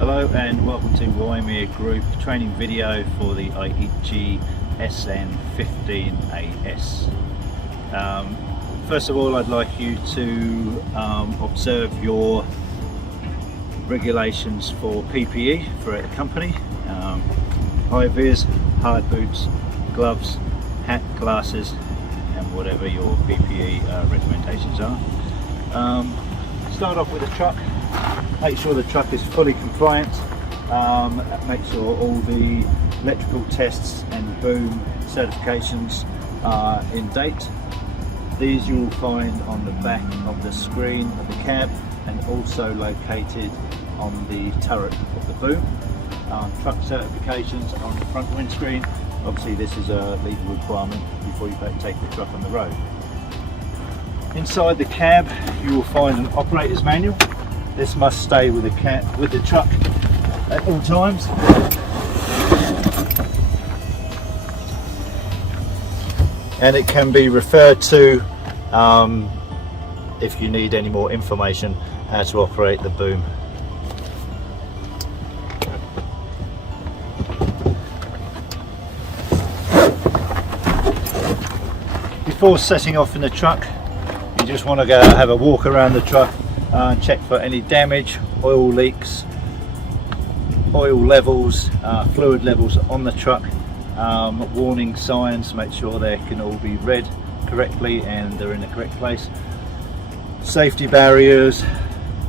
Hello and welcome to Waimea Group training video for the Aichi SN15AS. First of all, I'd like you to observe your regulations for PPE for a company. High vis, hard boots, gloves, hat, glasses and whatever your PPE recommendations are. Start off with a truck. Make sure the truck is fully compliant. Make sure all the electrical tests and boom certifications are in date. These you will find on the back of the screen of the cab and also located on the turret of the boom. Truck certifications on the front windscreen. Obviously this is a legal requirement before you take the truck on the road. Inside the cab you will find an operator's manual. This must stay with the truck at all times. And it can be referred to if you need any more information how to operate the boom. Before setting off in the truck, you just want to go have a walk around the truck and check for any damage, oil leaks, oil levels, fluid levels on the truck, warning signs, make sure they can all be read correctly and they're in the correct place. Safety barriers,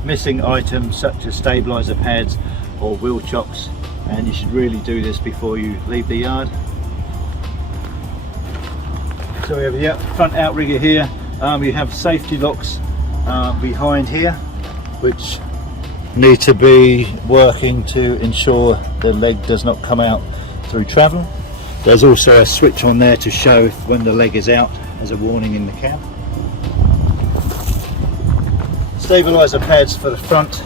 missing items such as stabilizer pads or wheel chocks, and you should really do this before you leave the yard. So we have the front outrigger here. We have safety locks behind here which need to be working to ensure the leg does not come out through travel. There's also a switch on there to show when the leg is out as a warning in the cab. Stabilizer pads for the front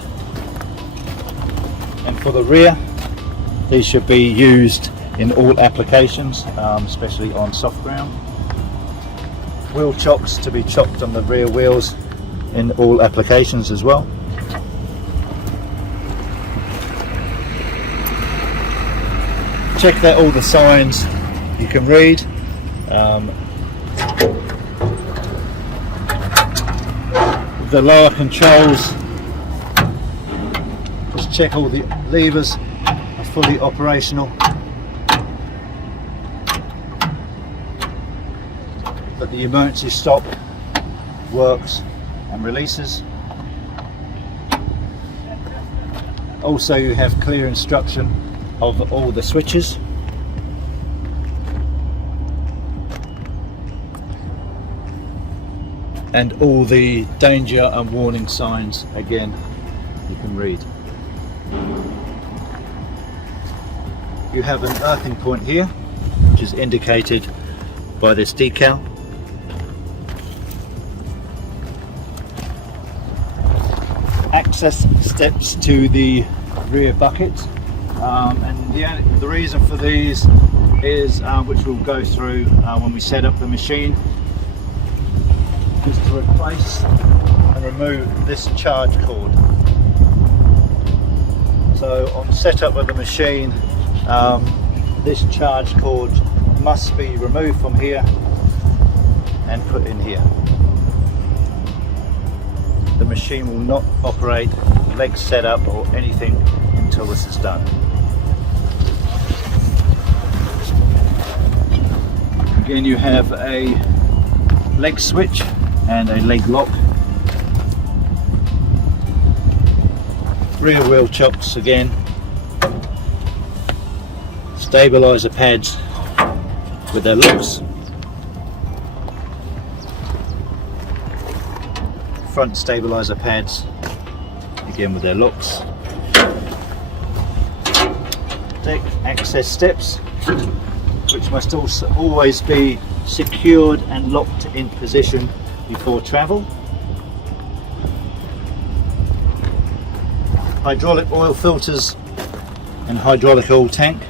and for the rear. These should be used in all applications, especially on soft ground. Wheel chocks to be chocked on the rear wheels in all applications as well. Check that all the signs you can read. The lower controls, just check all the levers are fully operational. That the emergency stop works and releases. Also you have clear instruction of all the switches. And all the danger and warning signs, again, you can read. You have an earthing point here, which is indicated by this decal. Access steps to the rear bucket, and the reason for these is, which we'll go through when we set up the machine, is to replace and remove this charge cord. So on setup of the machine, this charge cord must be removed from here and put in here. The machine will not operate, leg setup or anything until this is done. Again, you have a leg switch and a leg lock. Rear wheel chocks again. Stabilizer pads with their locks. Front stabilizer pads again with their locks. Deck access steps, which must also always be secured and locked in position before travel. Hydraulic oil filters and hydraulic oil tank.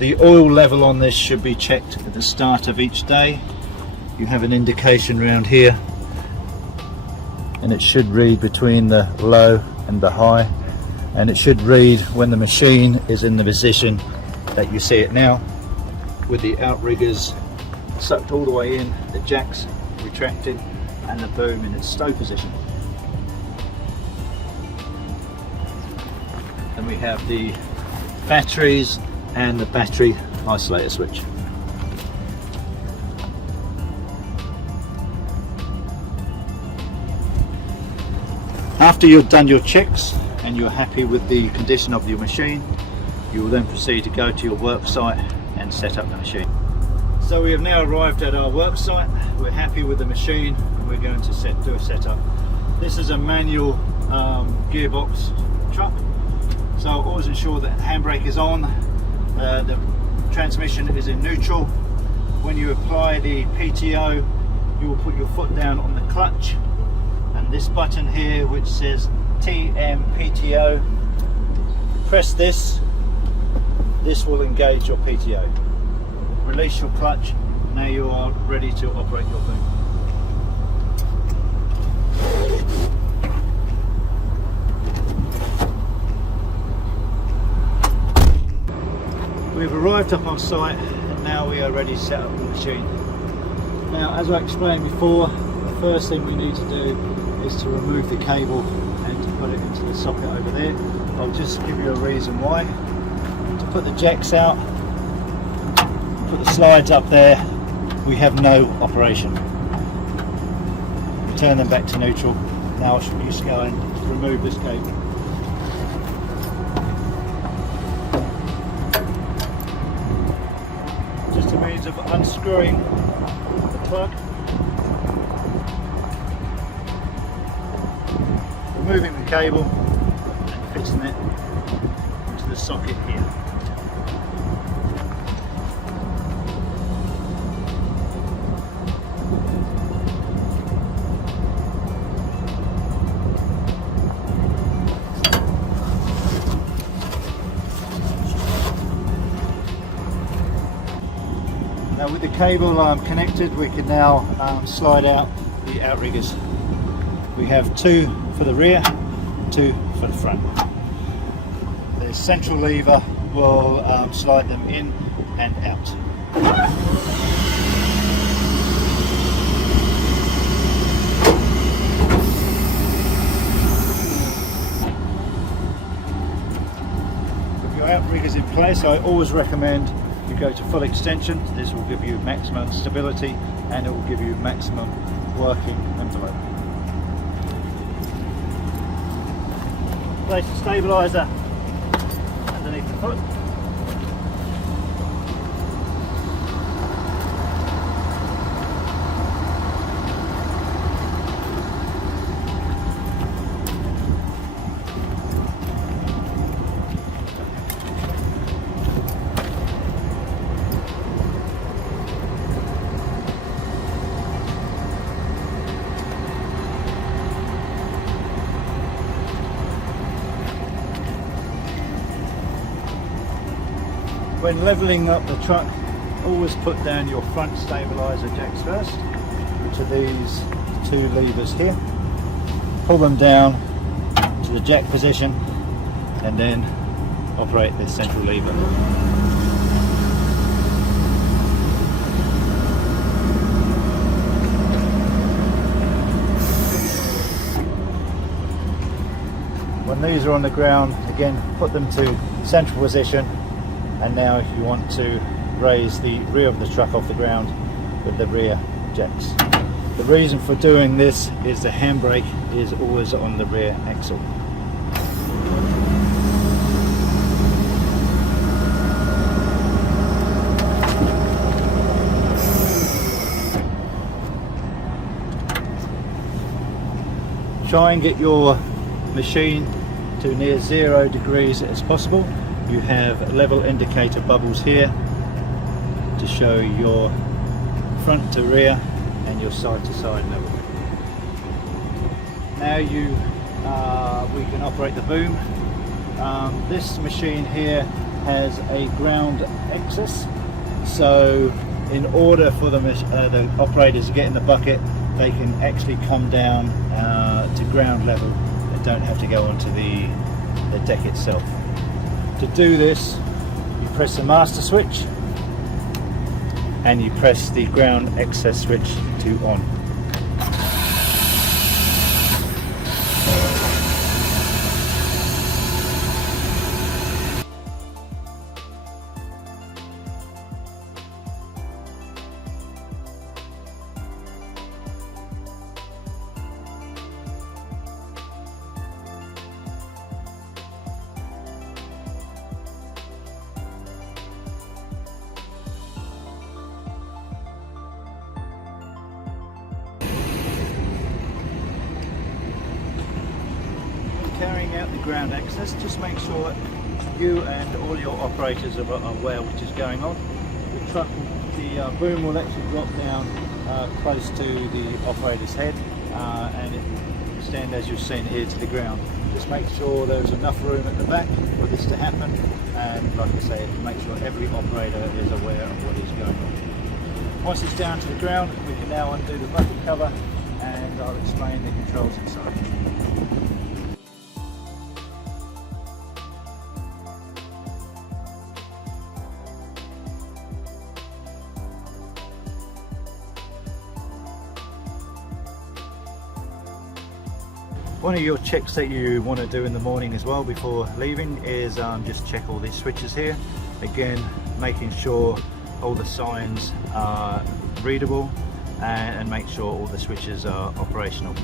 The oil level on this should be checked at the start of each day. You have an indication around here and it should read between the low and the high, and it should read when the machine is in the position that you see it now, with the outriggers sucked all the way in, the jacks retracted, and the boom in its stow position. Then we have the batteries and the battery isolator switch. After you've done your checks and you're happy with the condition of your machine, you will then proceed to go to your work site and set up the machine. So we have now arrived at our work site. We're happy with the machine and we're going to do a setup. This is a manual gearbox truck, so always ensure that the handbrake is on, the transmission is in neutral. When you apply the PTO, you will put your foot down on the clutch, and this button here which says TM-PTO, press this will engage your PTO. Release your clutch, now you are ready to operate your boom. We've arrived up on site and now we are ready to set up the machine. Now, as I explained before, the first thing we need to do is to remove the cable and to put it into the socket over there. I'll just give you a reason why. To put the jacks out, put the slides up there, we have no operation. We turn them back to neutral. Now I should just go and remove this cable. Just a means of unscrewing the plug, removing the cable and fitting it into the socket here. Now with the cable connected, we can now slide out the outriggers. We have two for the rear, two for the front. The central lever will slide them in and out. With your outriggers in place, I always recommend you go to full extension. This will give you maximum stability and it will give you maximum working envelope. Place the stabiliser underneath the foot. When levelling up the truck, always put down your front stabiliser jacks first, which are these two levers here. Pull them down to the jack position and then operate the central lever. When these are on the ground, again put them to central position. And now if you want to raise the rear of the truck off the ground with the rear jacks. The reason for doing this is the handbrake is always on the rear axle. Try and get your machine to near 0 degrees as possible. You have level indicator bubbles here to show your front to rear and your side to side level. Now we can operate the boom. This machine here has a ground axis, so in order for the operators to get in the bucket, they can actually come down to ground level and don't have to go onto the deck itself. To do this, you press the master switch and you press the ground access switch to on. Carrying out the ground access, just make sure you and all your operators are aware which is going on. The truck, the boom will actually drop down close to the operator's head and it will stand, as you've seen here, to the ground. Just make sure there's enough room at the back for this to happen, and like I say, make sure every operator is aware of what is going on. Once it's down to the ground, we can now undo the bucket cover and I'll explain the controls inside. One of your checks that you want to do in the morning as well before leaving is just check all these switches here. Again, making sure all the signs are readable and make sure all the switches are operational.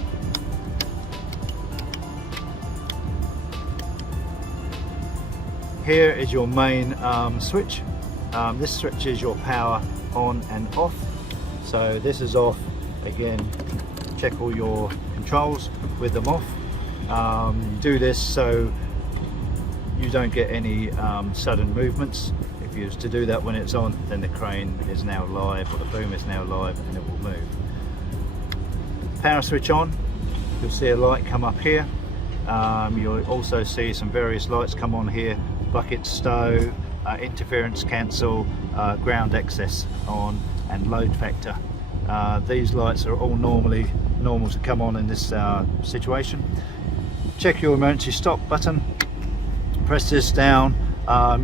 Here is your main switch. This switch is your power on and off. So this is off. Again, check all your controls with them off. Do this so you don't get any sudden movements. If you was to do that when it's on, then the crane is now live, or the boom is now live, and it will move. Power switch on, you'll see a light come up here. You'll also see some various lights come on here: bucket, stow, interference cancel, ground access on, and load factor. These lights are all normal to come on in this situation. Check your emergency stop button, press this down,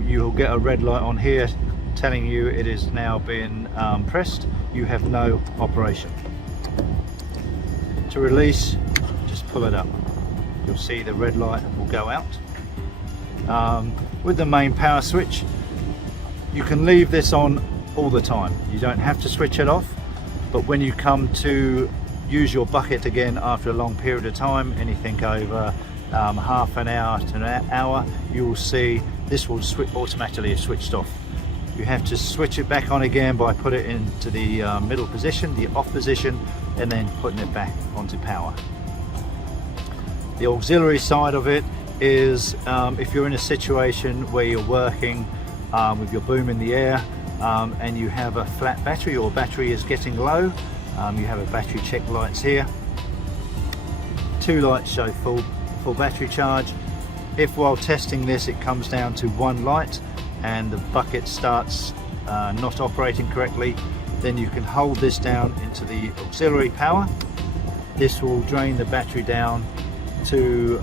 you'll get a red light on here telling you it is now been pressed. You have no operation. To release, just pull it up. You'll see the red light will go out. With the main power switch, you can leave this on all the time. You don't have to switch it off, but when you come to use your bucket again after a long period of time, anything over half an hour to an hour, you will see this will automatically have switched off. You have to switch it back on again by putting it into the middle position, the off position, and then putting it back onto power. The auxiliary side of it is if you're in a situation where you're working with your boom in the air and you have a flat battery, or battery is getting low, you have a battery check lights here. Two lights show full battery charge. If while testing this it comes down to one light and the bucket starts not operating correctly, then you can hold this down into the auxiliary power. This will drain the battery down to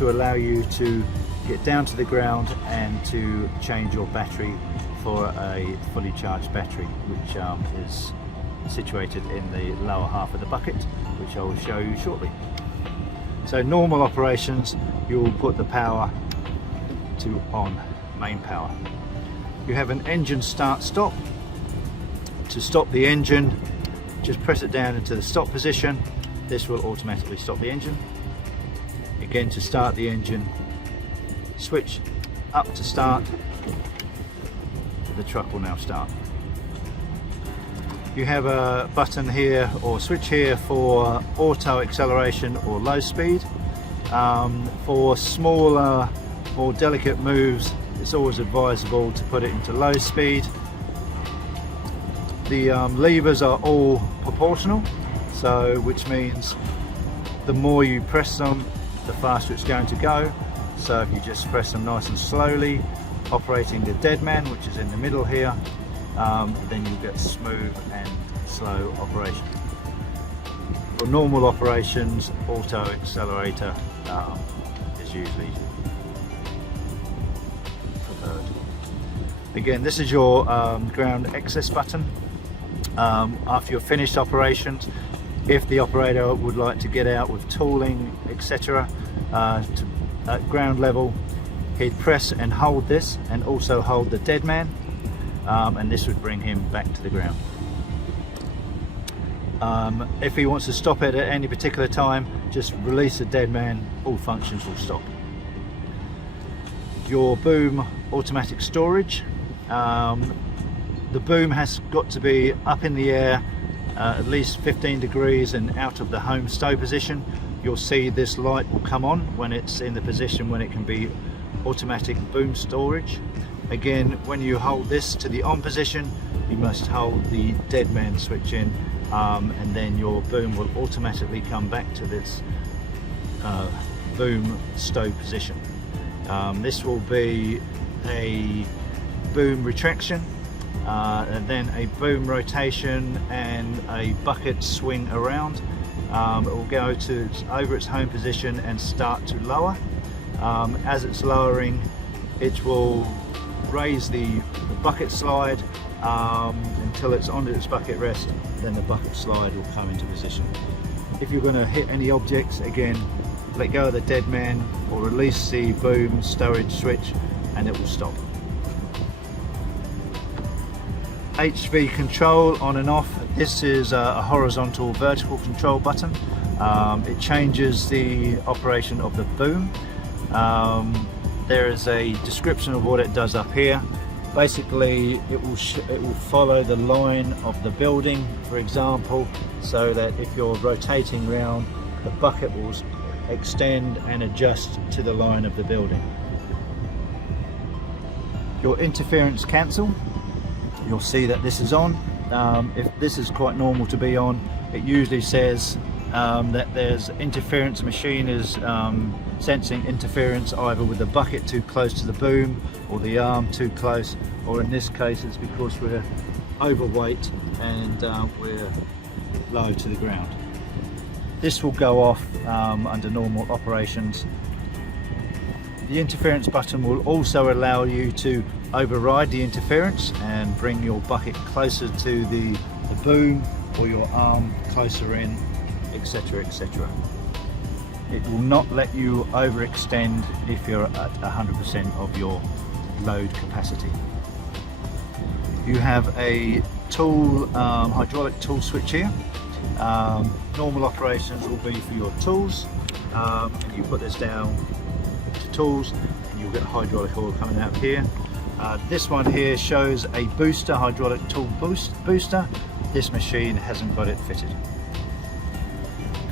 allow you to get down to the ground and to change your battery for a fully charged battery, which is situated in the lower half of the bucket, which I will show you shortly. So normal operations, you will put the power to on, main power. You have an engine start stop. To stop the engine, just press it down into the stop position. This will automatically stop the engine. Again, to start the engine, switch up to start. The truck will now start. You have a button here or switch here for auto acceleration or low speed. For smaller, more delicate moves, it's always advisable to put it into low speed. The levers are all proportional, so which means the more you press them, the faster it's going to go. So if you just press them nice and slowly, operating the dead man, which is in the middle here, then you get smooth and slow operation. For normal operations, auto accelerator is usually preferred. Again, this is your ground access button. After you're finished operations, if the operator would like to get out with tooling, etc., at ground level, he'd press and hold this, and also hold the dead man, and this would bring him back to the ground. If he wants to stop it at any particular time, just release the dead man, all functions will stop. Your boom automatic storage. The boom has got to be up in the air at least 15 degrees and out of the home stow position. You'll see this light will come on when it's in the position when it can be automatic boom storage. Again, when you hold this to the on position, you must hold the dead man switch in, and then your boom will automatically come back to this boom stow position. This will be a boom retraction, and then a boom rotation and a bucket swing around. It will go to over its home position and start to lower. As it's lowering, it will raise the bucket slide until it's on its bucket rest, then the bucket slide will come into position. If you're going to hit any objects, again, let go of the dead man or release the boom stowage switch and it will stop. HV control on and off. This is a horizontal vertical control button. It changes the operation of the boom. There is a description of what it does up here. Basically, it will follow the line of the building, for example, so that if you're rotating round, the bucket will extend and adjust to the line of the building. Your interference cancel. You'll see that this is on. If this is quite normal to be on, it usually says that there's interference. The machine is sensing interference either with the bucket too close to the boom or the arm too close, or in this case it's because we're overweight and we're low to the ground. This will go off under normal operations. The interference button will also allow you to override the interference and bring your bucket closer to the boom or your arm closer in, etc., etc. It will not let you overextend if you're at 100% of your load capacity. You have a tool, hydraulic tool switch here. Normal operations will be for your tools. You put this down to tools and you'll get hydraulic oil coming out here. This one here shows a booster, hydraulic tool booster. This machine hasn't got it fitted.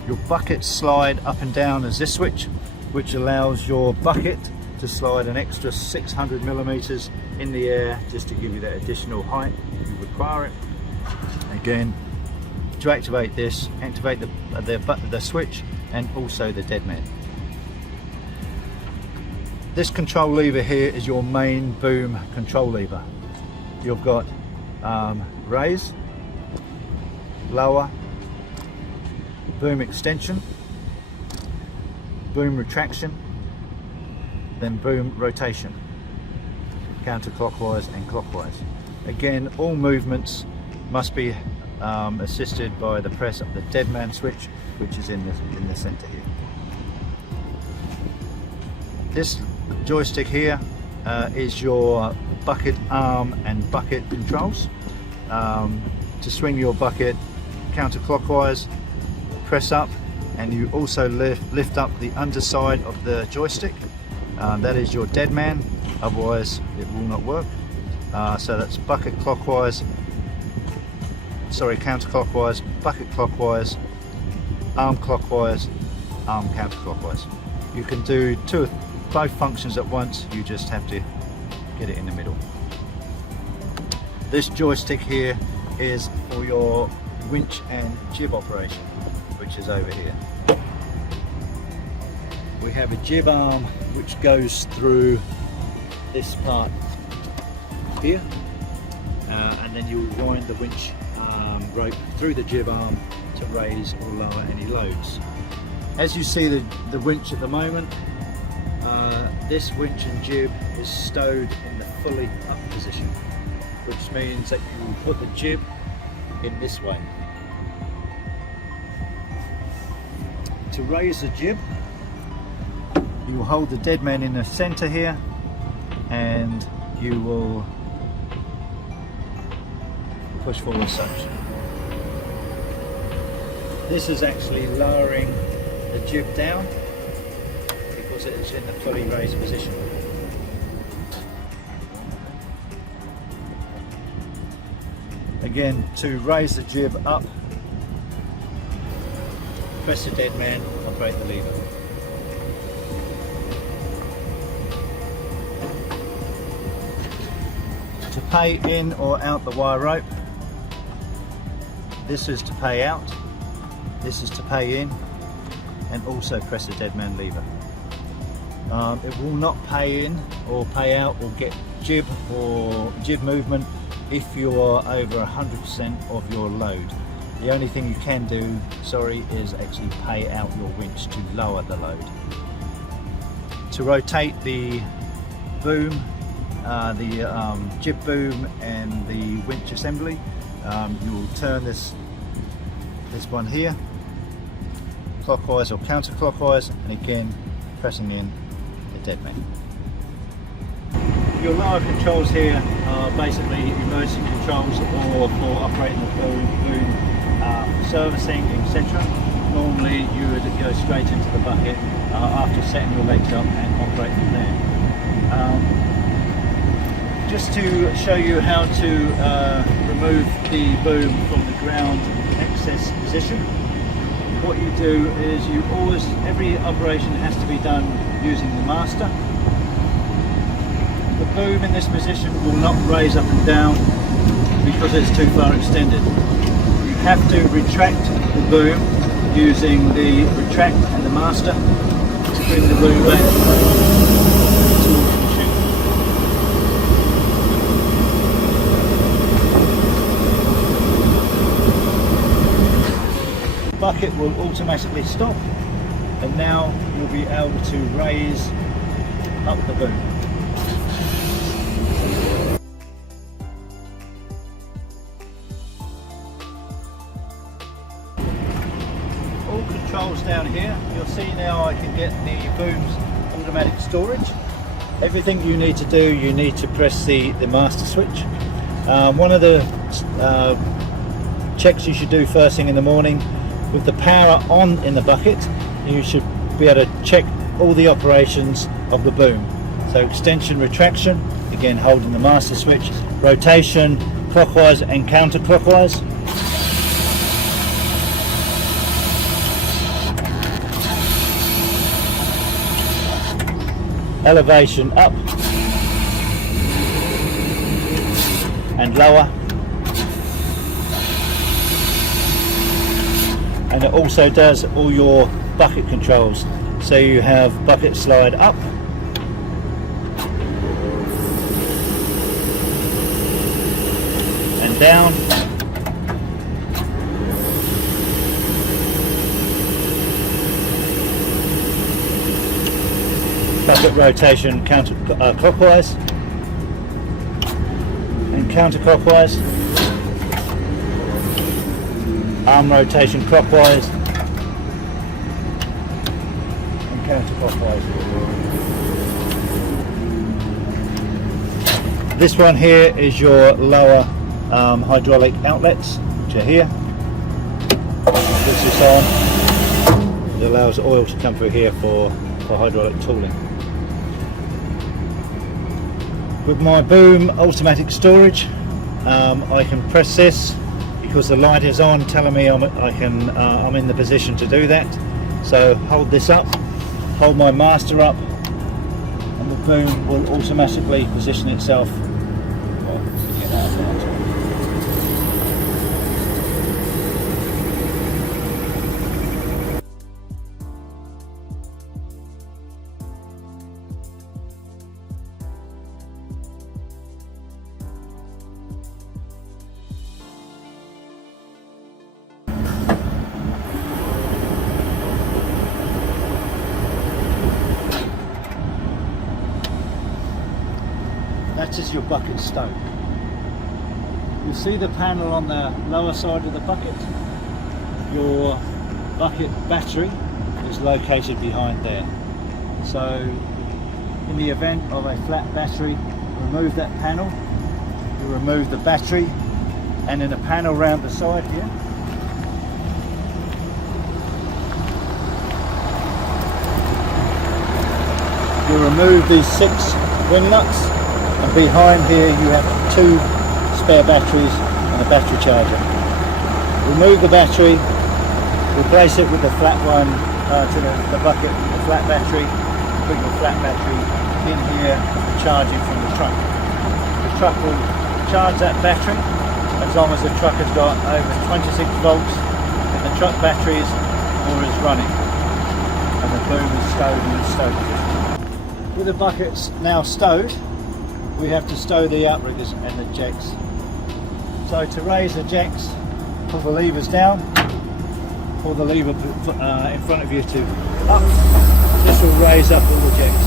Your bucket slide up and down is this switch, which allows your bucket to slide an extra 600 millimeters in the air just to give you that additional height if you require it. Again, to activate this, activate the switch and also the dead man. This control lever here is your main boom control lever. You've got raise, lower, boom extension, boom retraction, then boom rotation, counterclockwise and clockwise. Again, all movements must be assisted by the press of the dead man switch, which is in the center here. This joystick here is your bucket arm and bucket controls. To swing your bucket counterclockwise, press up, and you also lift up the underside of the joystick. That is your dead man, otherwise it will not work. So that's bucket clockwise, sorry, counterclockwise, bucket clockwise, arm clockwise, arm counterclockwise. You can do both functions at once, you just have to get it in the middle. This joystick here is for your winch and jib operation, which is over here. We have a jib arm which goes through this part here, and then you'll wind the winch rope through the jib arm to raise or lower any loads. As you see the winch at the moment, this winch and jib is stowed in the fully up position, which means that you will put the jib in this way. To raise the jib, you will hold the dead man in the center here, and you will push forward as such. This is actually lowering the jib down because it is in the fully raised position. Again, to raise the jib up, press the dead man, operate the lever. To pay in or out the wire rope, this is to pay out, this is to pay in, and also press the dead man lever. It will not pay in or pay out or get jib movement if you are over 100% of your load. The only thing you can do, is actually pay out your winch to lower the load. To rotate the boom, the jib boom and the winch assembly, you will turn this one here clockwise or counterclockwise, and again pressing in the dead man. Your lower controls here are basically emergency controls or for operating the boom, servicing, etc. Normally you would go straight into the bucket after setting your legs up and operating there. Just to show you how to remove the boom from the ground excess position, what you do is every operation has to be done using the master. The boom in this position will not raise up and down because it's too far extended. You have to retract the boom using the retract and the master to bring the boom back towards the machine. The bucket will automatically stop, and now you'll be able to raise up the boom. All controls down here. You'll see now I can get the boom's automatic storage. Everything you need to do, you need to press the master switch. One of the checks you should do first thing in the morning, with the power on in the bucket, you should be able to check all the operations of the boom. So extension, retraction, again holding the master switch, rotation, clockwise and counterclockwise. Elevation up and lower, and it also does all your bucket controls. So you have bucket slide up, and down, bucket rotation clockwise and counterclockwise, arm rotation clockwise and counterclockwise. This one here is your lower hydraulic outlets, which are here. Push this on, it allows oil to come through here for hydraulic tooling. With my boom automatic storage, I can press this because the light is on, telling me I'm in the position to do that. So hold this up, hold my master up, and the boom will automatically position itself. That is your bucket stowed. You see the panel on the lower side of the bucket? Your bucket battery is located behind there. So in the event of a flat battery, remove that panel, you remove the battery, and in a panel round the side here, you remove these 6 ring nuts, and behind here you have 2 spare batteries and a battery charger. Remove the battery, replace it with the flat one to the bucket with the flat battery. Put your flat battery in here for charging from the truck. The truck will charge that battery as long as the truck has got over 26 volts and the truck battery is running, and the boom is stowed in its stow position. With the buckets now stowed, we have to stow the outriggers and the jacks. So to raise the jacks, pull the levers down, pull the lever in front of you to up. This will raise up all the jacks.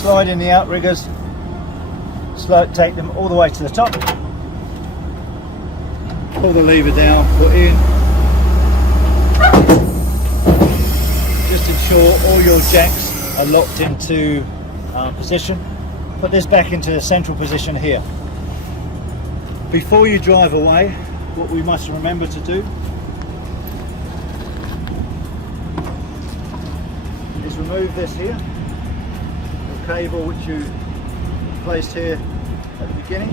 Slide in the outriggers, take them all the way to the top, pull the lever down, put in. Just ensure all your jacks are locked into position. Put this back into the central position here. Before you drive away, what we must remember to do is remove this here, the cable which you placed here at the beginning.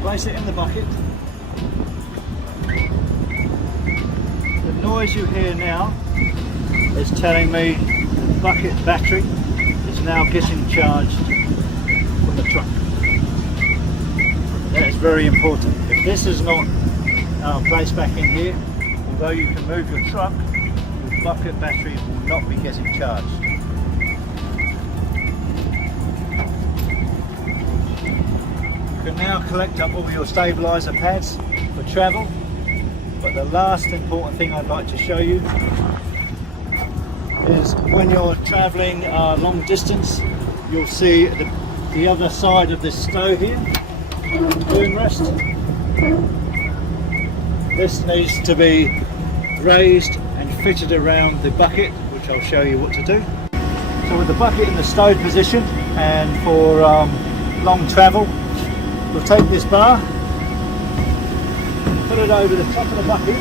Place it in the bucket. The noise you hear now is telling me the bucket battery is now getting charged from the truck. That is very important. If this is not placed back in here, although you can move your truck, the bucket battery will not be getting charged. You can now collect up all your stabilizer pads for travel, but the last important thing I'd like to show you is when you're traveling long distance, you'll see the other side of this stow here, boom rest. This needs to be raised and fitted around the bucket, which I'll show you what to do. So with the bucket in the stowed position, and for long travel, we'll take this bar, put it over the top of the bucket,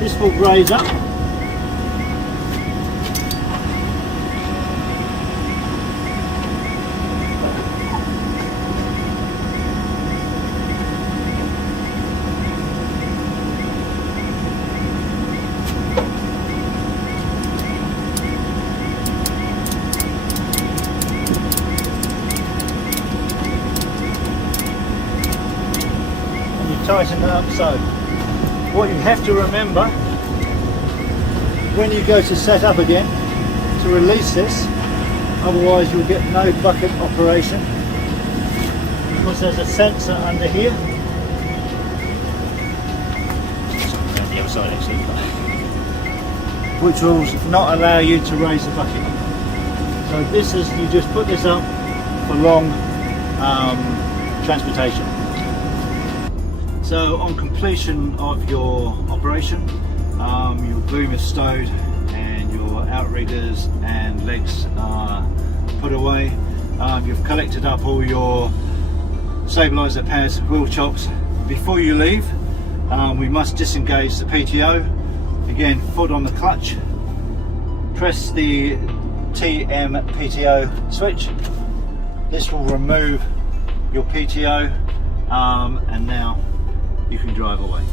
this will raise up, tighten it up. So what you have to remember when you go to set up again, to release this, otherwise you'll get no bucket operation, because there's a sensor under here, on the other side actually, which will not allow you to raise the bucket. So this is, you just put this up for long transportation. So on completion of your operation, your boom is stowed and your outriggers and legs are put away. You've collected up all your stabilizer pads, wheel chocks. Before you leave, we must disengage the PTO. Again, foot on the clutch, press the TM PTO switch. This will remove your PTO, and now you can drive away.